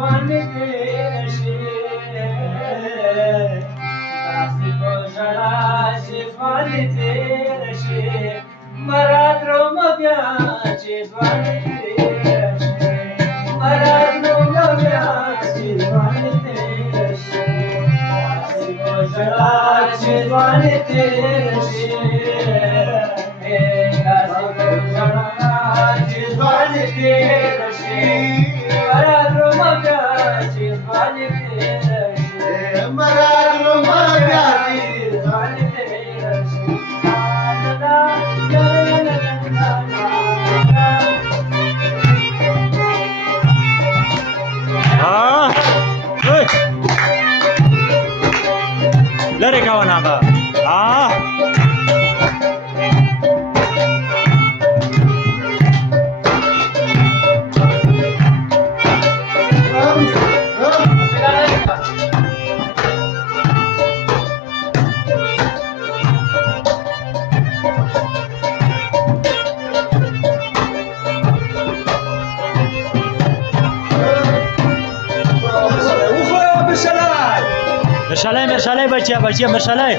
ژوند تېر شي داسې په ژړا چې ژوند تېر شي مه راتلمه بیا چې ژوند تېر شي مه راتلمه بیا چې ژوند تېر شي داسې په ژړا چې ژوند تېر شي داسې په ژړا چې ژوند تېر شي مه راتلمه بیا چې ژوند تېر شي مه راتلمه بیا چې ژوند تېر شي لري کوه هغه مرشالای بچه مرشالای